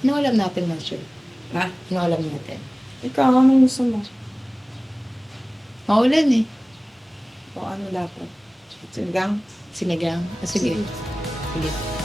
Ano alam natin, Master? Ha? Ano alam natin? Ikaw, anong gusto mo? Maulan eh. O ano dapat? Sinigang? Sinigang. Sige. Sige. Sige.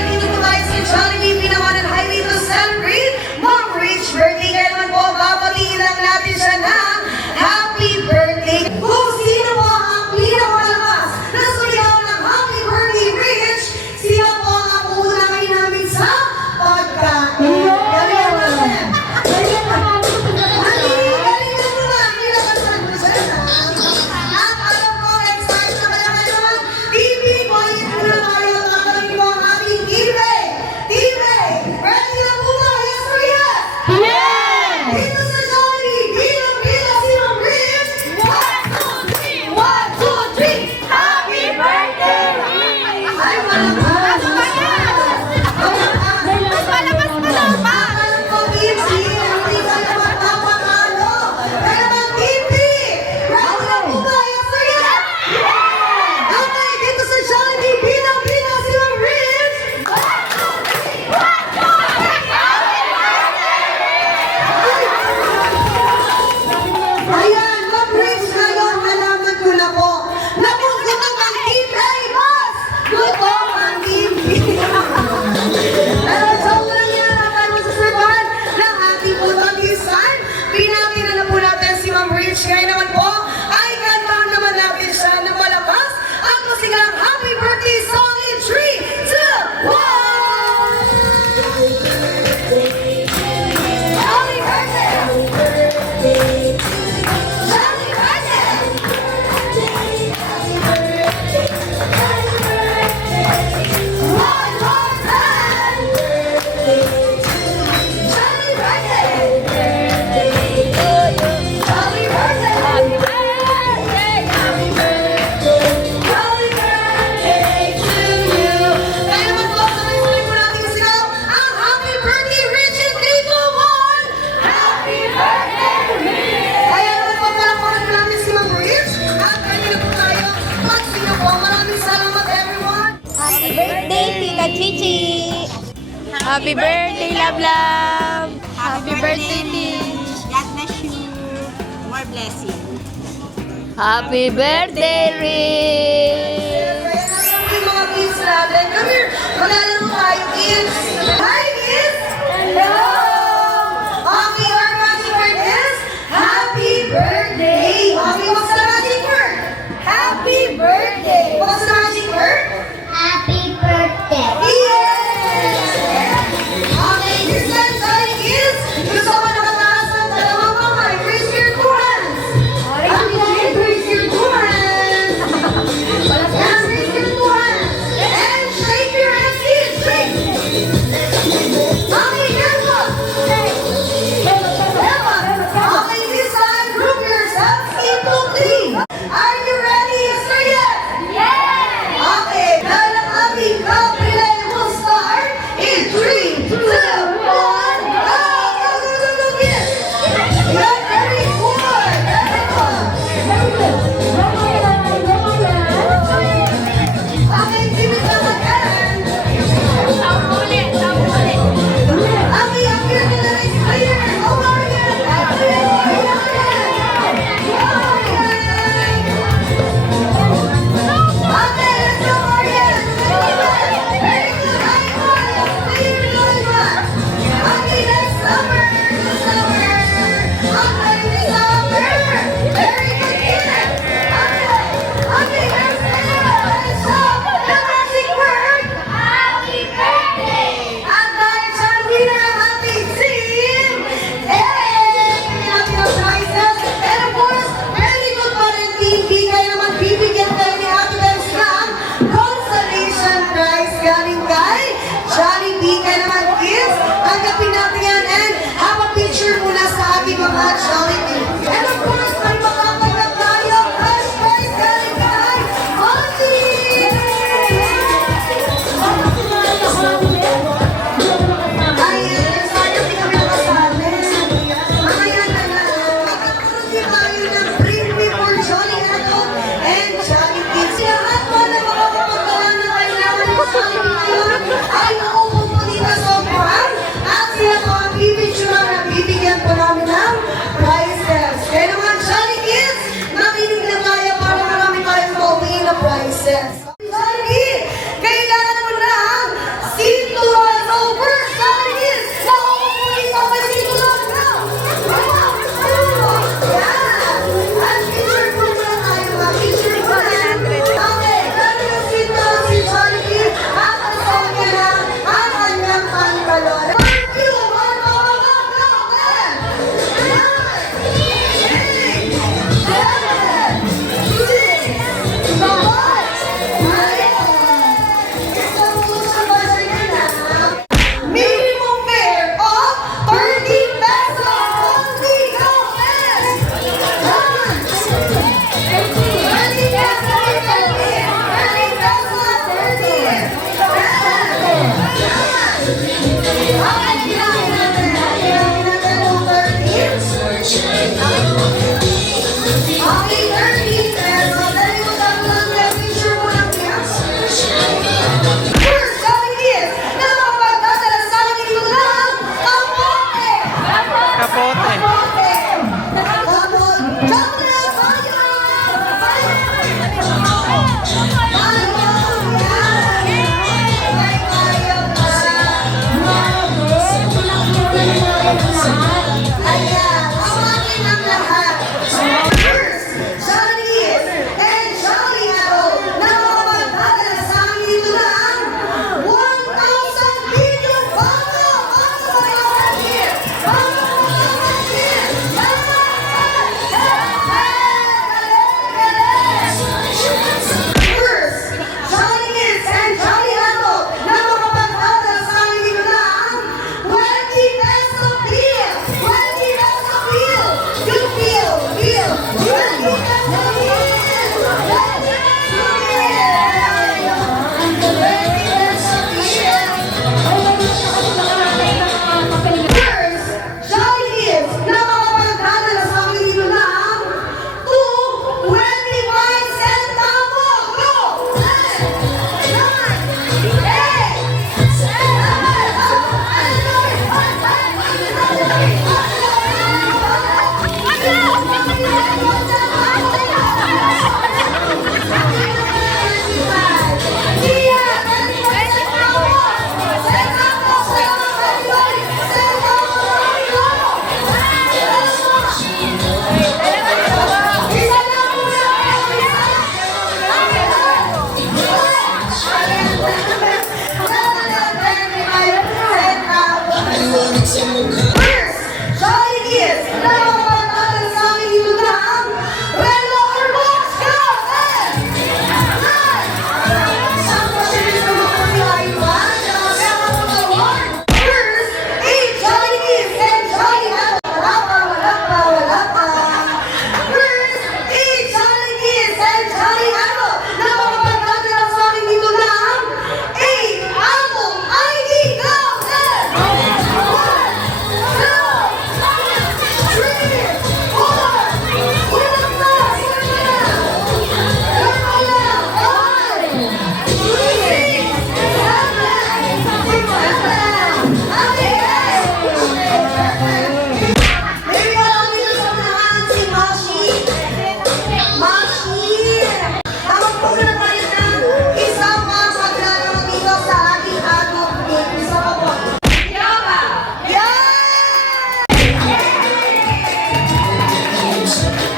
Nandito po tayo sa Jollibee Pinawanan Highway to celebrate Mom Rich birthday. Kaya naman po, babatiin lang natin siya ng happy birthday. Kung sino po ang pinakamalakas na suligaw ng happy birthday, Rich, sila po ang uunahin namin sa pagkain. Galingan natin. Galingan mo na. Pinakasan mo siya. At alam ko, excited na kaya naman, TV, kuhanin mo na tayo. Tatanungin mo ang ating TV. TV, ready na po ba? Yes or yes? Dito sa Jollibee, bilang-bilang si Ma'am Rich. 1, 2, 3! 1, 2, 3! Happy birthday, Rich! Ay, malakas! Malakas pa daw pa! Alam ko, TV, hindi ka naman papakalo. Kaya naman, TV, ready na po ba? Yes or yes? Okay, dito sa Jollibee, bilang-bilang si Ma'am Rich. 1, 2, 3! 1, 2, 3! Ayan, Ma'am Rich, ngayon nalaman ko na po na kung gutom ang Team A, mas gutom ang Team B. Pero joke lang yan, para masasabahan ng ating putang design. Pinakita na po natin si Ma'am Rich. Kaya naman po, ay kantahan naman natin siya ng malakas ang kasigang happy birthday song in 3, 2, 1! Happy birthday! Happy birthday! One more time! Happy birthday! Happy birthday! Happy birthday to you! Kaya naman po, sabay-sabay po natin sigaw ang happy birthday, Rich and Tito Juan! Happy birthday, Rich! Kaya naman po, palakpakan po natin si Ma'am Rich at ready na po tayo magsigaw po. Maraming salamat, everyone! Happy birthday, Tita Chichi! Happy birthday, Love Love! Happy birthday, Teach! God bless you. More blessing. Happy birthday, Rick! Kaya naman yung mga kids natin. Come here! Maglalaro tayo, kids! Hi, kids! Hello! Okay, our magic word is happy birthday! Okay, what's the magic word? Happy birthday! What's the magic word? Happy birthday! Yes! Okay, this time, sorry, kids! Gusto ko nakataas ng dalawang kamay. Raise your two hands! Okay, raise your two hands! Yes, raise your two hands! And shake your hands, kids! Shake! Okay, careful!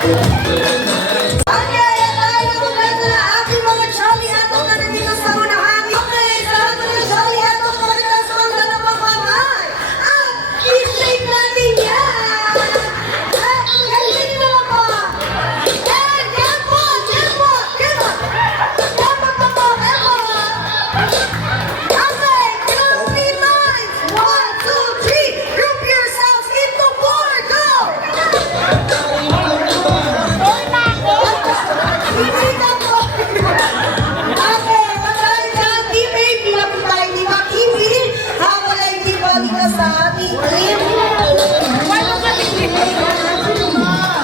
Okay, tayo maganda na ating mga Jolly Hotdog na nandito sa unahan. Okay, sa lahat ng mga Jolly Hotdog, pagkatapos sa mga dalawang kamay. At i-shake natin yan! At galing na po! And yan po! Yan po! Yan po! Yan po po! Yan po! Okay, count 3 lines! 1, 2, 3! Group yourselves into 4! Go! Hindi ka po! Okay, matay ka! Team A, pinapit tayo ni Makini. Habang ay di balik na sa ating team.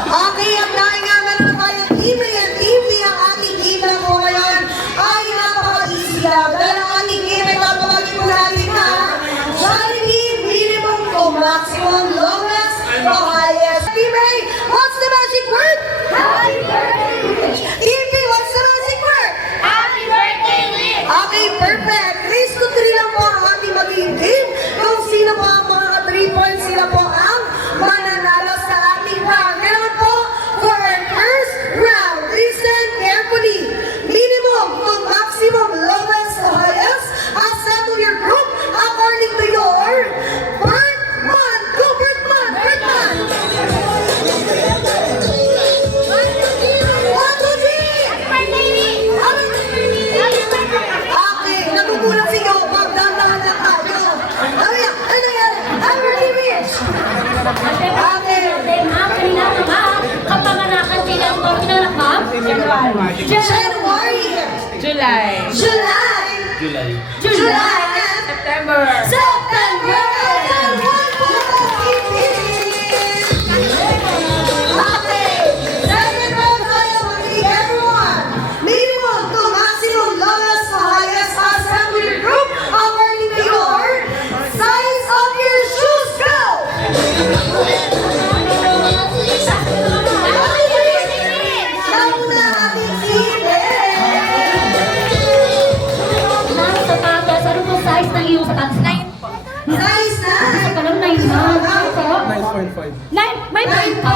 Okay, at dahil nga meron tayo Team A and Team B, ang ating team na po ngayon ay napaka-easy lang. Dahil ang ating team ay tatawagin po natin na Jollibee minimum to maximum longest to highest. Team A, what's the magic word? Happy birthday! Team B, what's the magic word? Happy birthday, Liz! Okay, perfect. 3 to 3 lang po ang ating magiging team. Kung sino po ang mga 3 points, sila po ang mananalo sa ating round. Kailangan po, for our first round, listen carefully. Minimum to maximum, lowest to highest. Assemble your group according to your Bertman. Go Bertman! Bertman! 1, 2, 3! Okay, nagugulat si Yo. Magdandahan lang tayo. Ano yan? Ano yan? Happy Rich! Okay. Kapanganakan silang ko, pinanganak ma'am? January. July. July. July. And September. September. And one more Okay. Second round tayo, magiging everyone. Minimum to maximum, lowest to highest. Assemble your group according to your size of your shoes. Go! Nauna ating team. Ma'am, sa tatas, ano po size ng iyong sapatos? 9 po. Size na. Sa palang 9 ma'am. Ano po? 9.5. 9? May 9 po.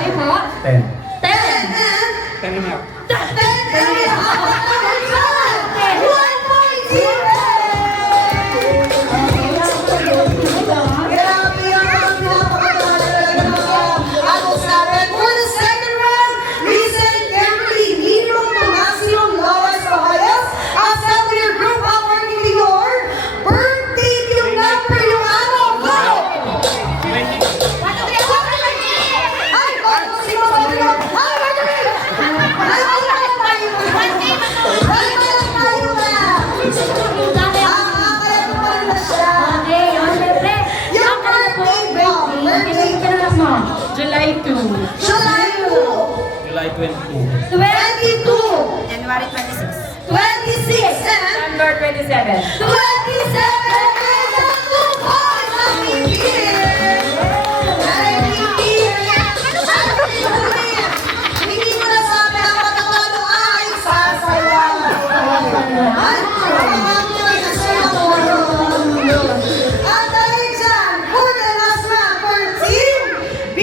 May po? 10. 10. 10 and a half. Okay, o syempre. Yung birthday mo, birthday Pinanganak mo? July 2. July 2, July 22. 22, January 26. 26, and September 27. 27 is the 2 points of the year! Hindi ko na sabi ang matatalo ay sasayaw. At dahil dyan, for the last round for Team B,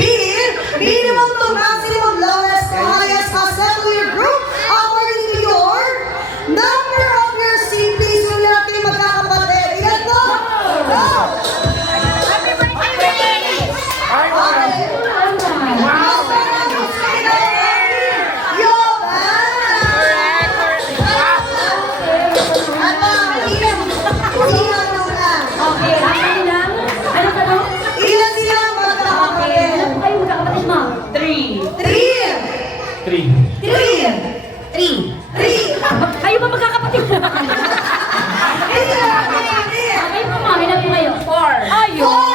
minimum to maximum, lowest to highest. Assemble your group according to your number of your seat. Please, yung natin magkakapatid. Yan po. Go! Happy birthday! Okay. Okay, ang ilang? Ano tanong? Ilan silang Okay, magkakapatid? ilan po kayo magkakapatid mo? 3. Kayo ba magkakapatid? Okay po ma'am, ilan po kayo? 4. Ayun!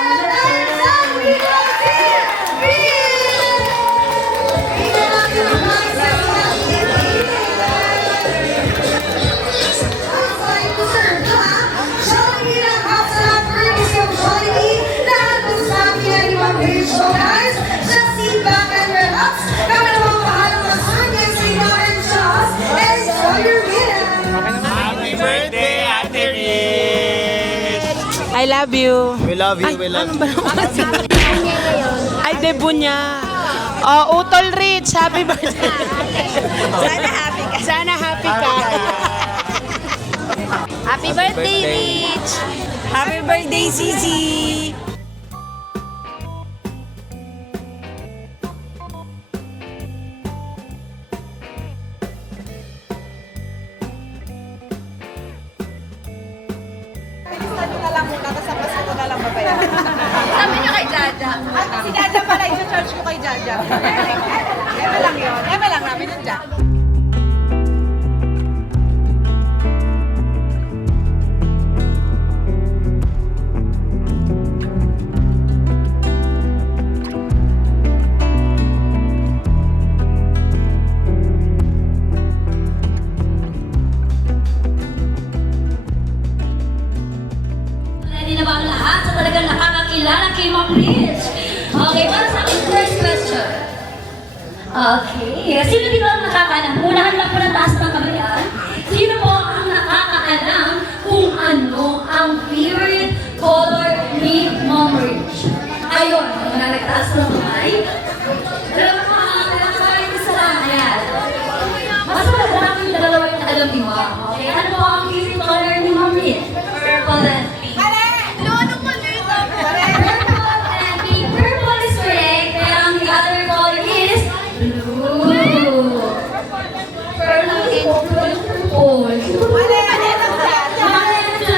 So guys, just sit back and relax. Kami naman pahalang masahan niya sa inyo and just enjoy your meal. Happy birthday, Ate Rich! I love you. We love you, we love you. Ay, debut niya. Oh, Utol Rich, happy birthday. Sana happy ka. Sana happy ka. Happy birthday, Rich! Happy birthday, Cici! Sabi niyo kay Jaja. Si Jaja pala, i-charge ko kay Jaja. Eme lang yun. Eme lang namin yun dyan. Ready na ba ang lahat sa talagang nakakakilala kay Ma'am Liz? Okay, para sa aking first question. Okay, sino dito ang nakakaalam? Unahan lang po ng taas ng kamay. Sino po ang nakakaalam kung ano ang favorite color ni Ma'am Rich? Ayun, muna nagtaas ng kamay. Dalawa pa, isa lang. Ayan. Mas magandang yung dalawa yung alam niyo. Okay, ano po ang favorite color ni Ma'am Rich? Purple and pink. Purple and pink. Purple is correct, and the other color is blue. Purple and purple.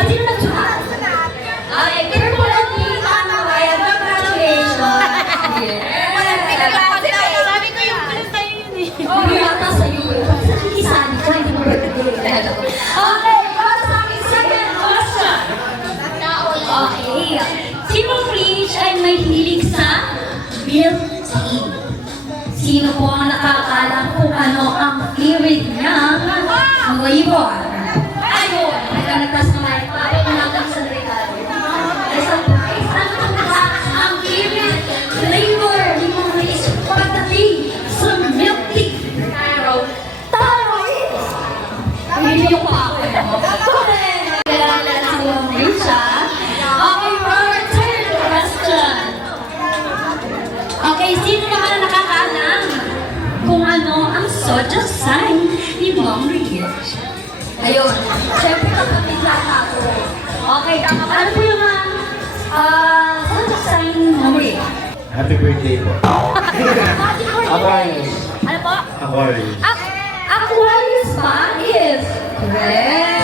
Sino nagsuhat? Okay, purple and pink. Ano ba yan? Congratulations. Sabi ko yung kulit tayo yun eh. Oh, yata sa'yo. Isali ka, hindi mo birthday. Okay, para sa aking second question. Okay. Sino Rich ay may hilig sa milk tea? Sino po ang nakakaalam kung ano ang favorite niyang flavor? Ayun, nagkanagtas naman. Bakit natin sa regalo? Ay, surprise. Ano po ba ang favorite flavor ni Ma'am Rich pagdating sa milk tea? Taro is! Hindi yung pa ako. Correct! Kailangan si Ma'am Rich, ha? Okay, for our third question. Okay, sino naman ang nakakaalam kung ano ang zodiac sign ni Ma'am Rich? Ayun. Siyempre, kapatid lahat ako. Okay, ano po yung zodiac sign ni Ma'am Rich? Happy birthday po. Aquarius. Ano po? Aquarius. Aquarius ba is correct.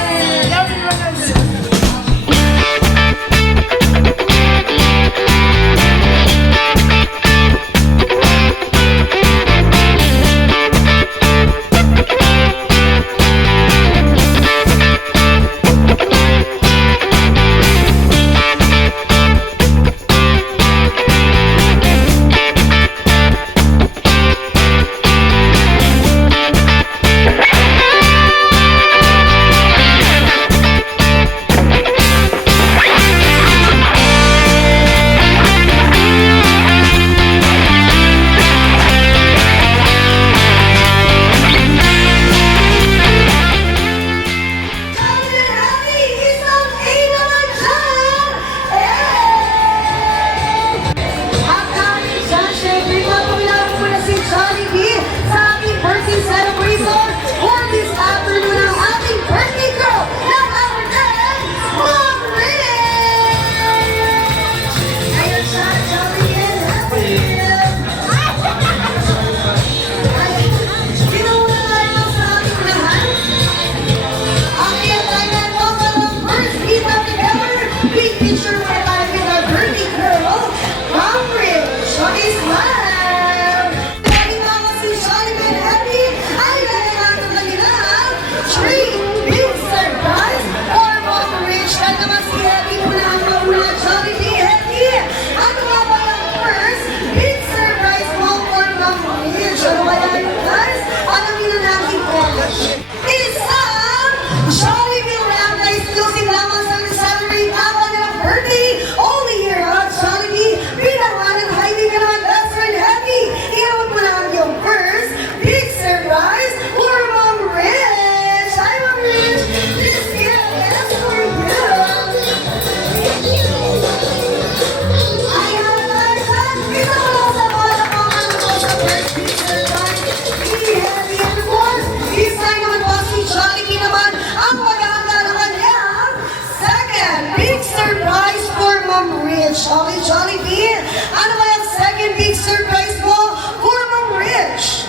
Rich. Okay, Jollibee. Ano ba yung second big surprise mo for Ma'am Rich?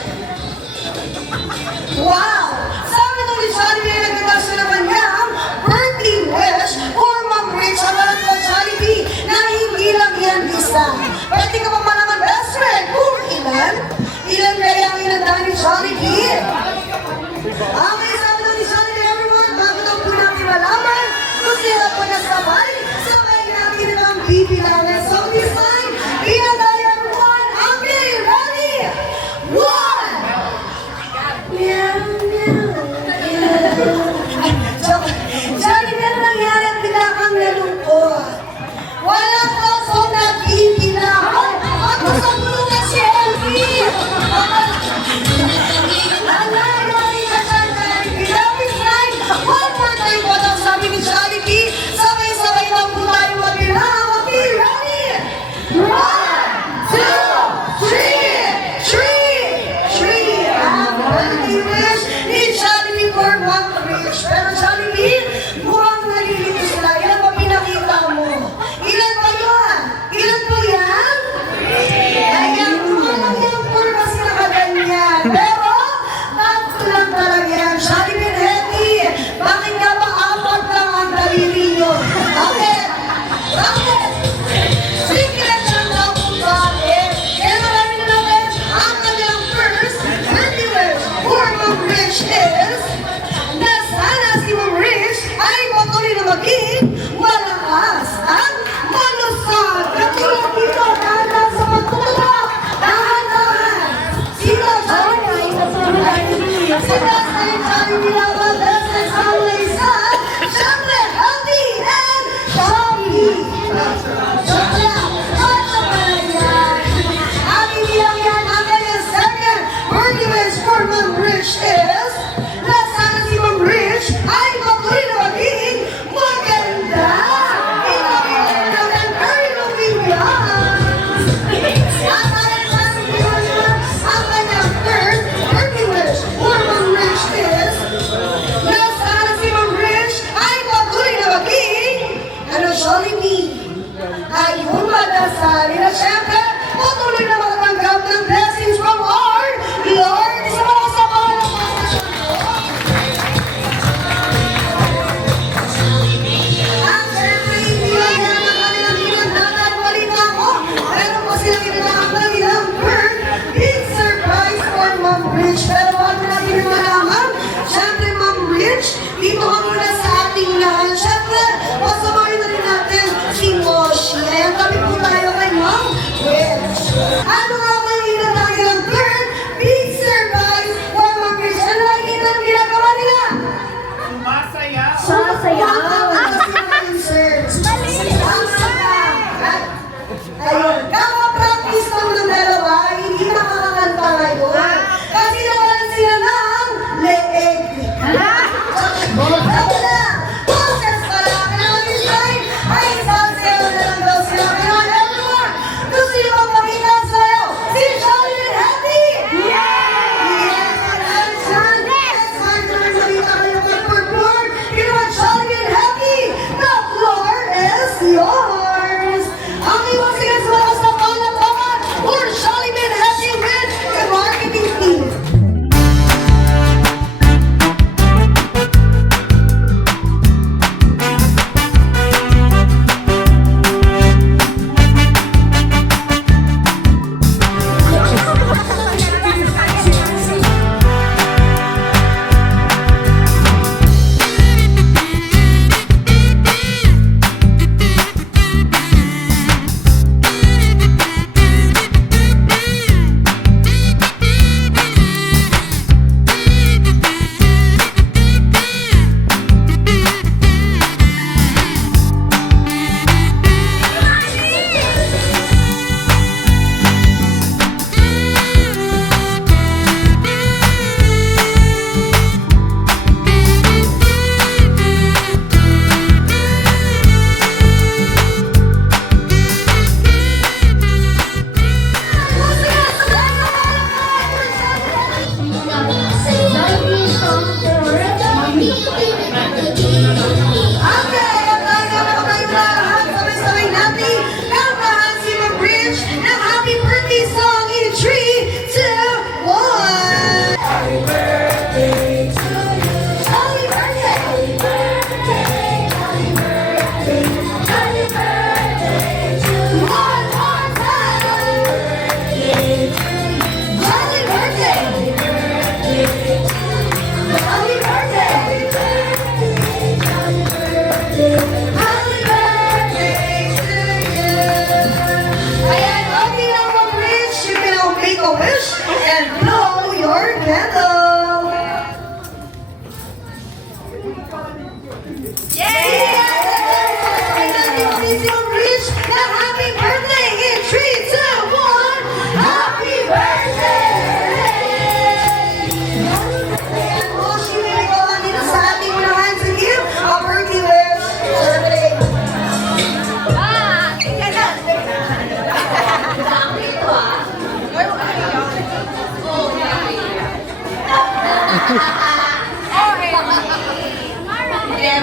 Wow! Sabi nung ni Jollibee, nagkita siya naman niya ang birthday wish for Ma'am Rich. Ang alam ko, Jollibee, na hindi lang yan isa. Pwede ka pa malaman, best friend, kung ilan? Ilan kaya ang inandahan ni Jollibee? Okay, sabi nung ni Jollibee, everyone, bago daw po natin malaman kung sila po nasabay, sabay natin ang bibilangin. So this time, ilan tayo everyone? Okay, ready? One! Meow, meow, meow. Jollibee, ano nangyari at bigla kang nalungkot? Wala ko so nagbibilangan. Ako sa tulong na si Elvie. One more time po ang sabi ni Jollibee. Sabay-sabay lang po tayo magbilang. Okay, ready? 1, 2, 3, 3. Ang birthday wish ni Jollibee for Ma'am Rich. Pero Jollibee, mukhang nalilito sila. Ilan pa pinakita mo? Ilan pa yun? Ilan po yan? Ayan, mukhang yung puro sila kaganyan. Pero, tatlo lang talaga yan. Jollibee and Hetty, bakit nga ba apat lang ang daliri nyo? Bakit? Bakit? Secret lang daw kung bakit. Kaya marami na natin ang kanilang first birthday wish for Ma'am Rich is na sana si Ma'am Rich ay patuloy na maging malakas at malusog. Katulad dito, dahan sa pagtulog. Dahan-dahan. Sino, Jollibee? Sino, Jollibee naman. This is always sad. Siyempre, healthy and chubby. Siyempre, ano ba yan? Ang ibiyang yan, ang kanyang second birthday wish for Ma'am Rich is na sana si Ma'am Rich ay patuloy na maging maganda. Ito ang very loving young. Ang kanyang third birthday wish for Ma'am Rich is na sana si Ma'am Rich ay patuloy na maging Jollibee. Ayun, madasali na siyempre patuloy na makatanggap ng blessings from our Lord. Sa mga kasama ng mga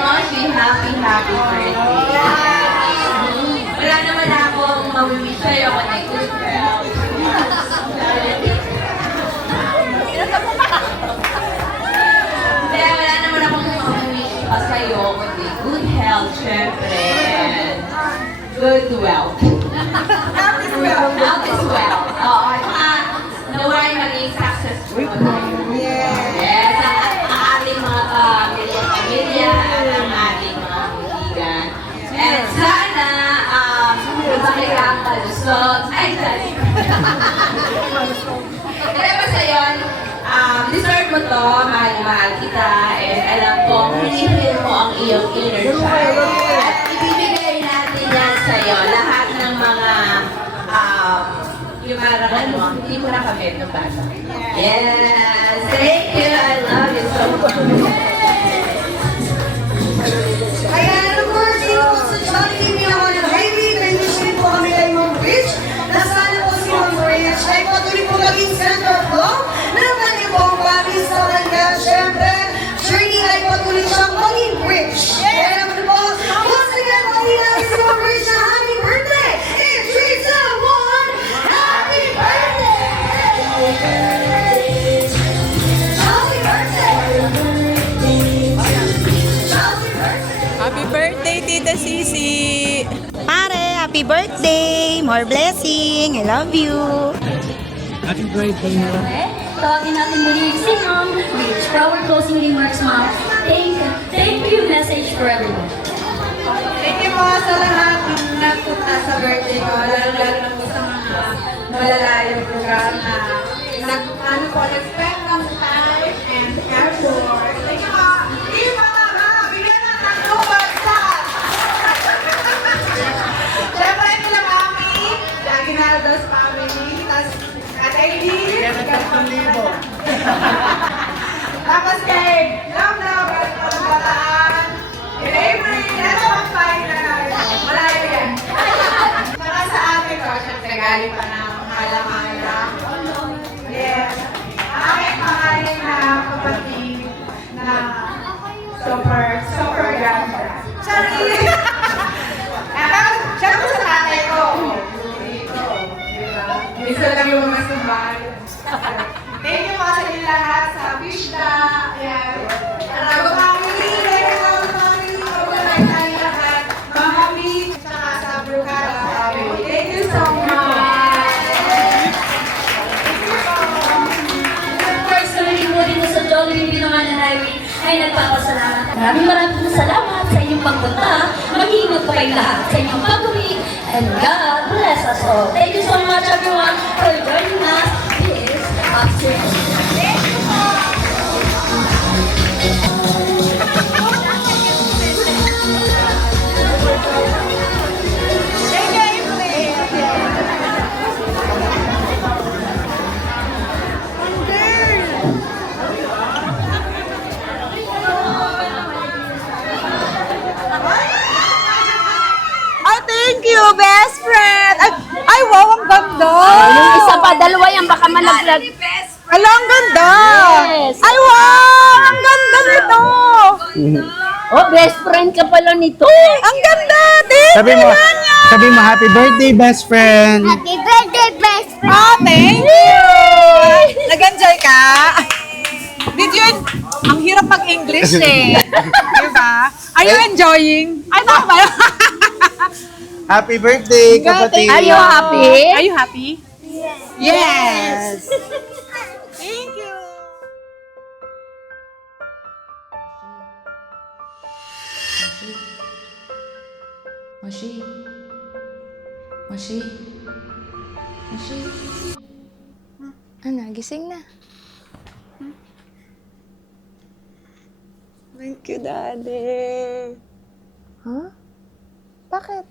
Moshi, happy birthday. Wala naman akong mawiwish sa'yo kung ay good health. Hindi, wala naman akong mawiwish pa sa'yo kundi good health, syempre. And good wealth. Health is wealth. Health is wealth. Oo, at saka naway maging successful. Yes, ang ating mga pamilya, ang ating mga kaibigan. And sana, lumaki ka ang kalusot. Ay, sorry. Kaya basta yun, deserve mo to, mahal kita, and alam ko, hinihil mo ang iyong inner child. At ibibigay natin yan sa'yo, lahat ng mga, yung parang hindi mo nakamit ng bata. Yes! Thank you! I love you so much! Ayan, of course, dito po sa Jollibee, ako ng Heidi. May wish rin po kami kay Ma'am Rich. Nasana po si Ma'am Rich ay patuloy po maging center flow ng kanyang buong family sa kanya. Siyempre, journey ay patuloy siyang maging rich. Kaya naman po, once again, mahilang si Ma'am Rich na happy birthday! In 3, 2, 1, happy birthday! Happy birthday! Happy birthday, Tita Sisi! Pare, happy birthday! More blessing! I love you! Happy birthday na. Tawagin natin muli si Ma'am Rich for our closing remarks, Ma'am. Thank you message for everyone. Thank you po sa lahat na nagpunta sa birthday ko, lalo-lalo na po sa mga malalayong program na nag-spend ng time and effort. Thank you po! Iba na ba? Bigyan ng tatlong bagsak! Siyempre, nila Mami, the Aguinaldo's family, tas Ate Aileen, tapos kay Love, at Pagbataan, kay Avery, nasa mag-fight na tayo. Malayo yan. Saka sa ate ko, syempre galing pa ng Malamala. Yes. Aking pangalan na kapatid na super ganda. Sorry! Pero, syempre sa tatay ko. Isa lang yung mga sumbay. Thank you po sa inyo lahat sa Vishda. Ayan. Arago family, Regal family, Paglalay tayo lahat. Mga Beach, tsaka sa Brugada family. Thank you so much. Personally mo dito sa Jollibee Binanganan Highway ay nagpapasalamat. Maraming salamat sa inyong pagpunta. Mag-iingat po kayo lahat sa inyong pag-uwi. And God bless us all. Thank you so much everyone for joining us. This afternoon. Oh, thank you, best friend! Ay, wow, ang ganda! Yung isa pa, dalawa yan, baka malaglag. Hala, ang ganda! Yes. Ay, wow! Ang ganda nito! Oh, best friend ka pala nito. Ang ganda! Thank you, Yanya! Sabi mo, happy birthday, best friend. Happy birthday, best friend! Oh, thank you! Nag-enjoy ka? Did you... Ang hirap mag-English eh. Diba? Are you enjoying? Ay, tama ba? Happy birthday, kapatid. Are you happy? Are you happy? Yes! Thank you! Moshi. Moshi. Moshi. Ano, gising na. Thank you, Daddy. Huh? Bakit?